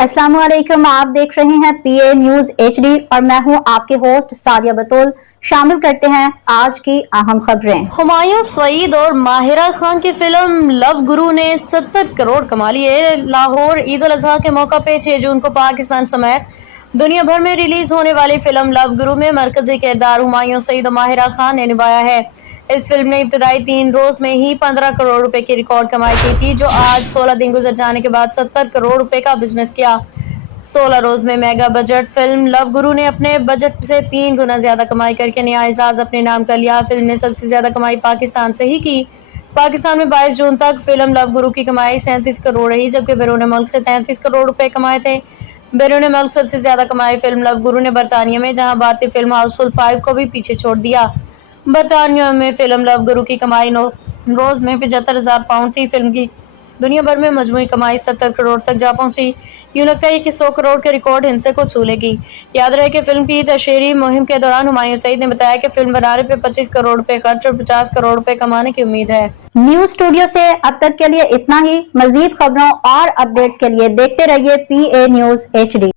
अस्सलाम वालेकुम, आप देख रहे हैं पीए न्यूज एचडी और मैं हूं आपके होस्ट सादिया बतूल। शामिल करते हैं आज की अहम खबरें। हुमायूं सईद और माहिरा खान की फिल्म लव गुरु ने 70 करोड़ कमा लिए। लाहौर ईद उल अजहा के मौका पे 6 जून को पाकिस्तान समेत दुनिया भर में रिलीज होने वाली फिल्म लव गुरु में मरकजी किरदार हुमायूं सईद और माहिरा खान ने निभाया है। इस फिल्म ने इब्तदाई 3 रोज में ही 15 करोड़ रुपए की रिकॉर्ड कमाई की थी, जो आज 16 दिन गुजर जाने के बाद 70 करोड़ रुपए का बिजनेस किया। 16 रोज में मेगा बजट फिल्म लव गुरु ने अपने बजट से 3 गुना ज्यादा कमाई करके नया एजाज अपने नाम कर लिया। फिल्म ने सबसे ज्यादा कमाई पाकिस्तान से ही की। पाकिस्तान में 22 जून तक फिल्म लव गुरु की कमाई 37 करोड़ रही, जबकि बैरून मुल्क से 33 करोड़ रुपए कमाए थे। बैरून मुल्क सबसे ज्यादा कमाई फिल्म लव गुरु ने बरतानिया में, जहां भारतीय फिल्म हाउसफुल 5 को भी पीछे छोड़ दिया। बरतानिया में फिल्म लव गुरु की कमाई 9 रोज में 75,000 पाउंड थी। फिल्म की दुनिया भर में मजमूई कमाई 70 करोड़ तक जा पहुंची। यूं लगता है कि 100 करोड़ के रिकॉर्ड हिंसे को छू लेगी। याद रहे कि फिल्म की तशहीरी मुहिम के दौरान हुमायूं सईद ने बताया कि फिल्म बनाने पे 25 करोड़ रुपए खर्च और 50 करोड़ रुपए कमाने की उम्मीद है। न्यूज स्टूडियो से अब तक के लिए इतना ही। मजीद खबरों और अपडेट्स के लिए देखते रहिए पीए न्यूज एचडी।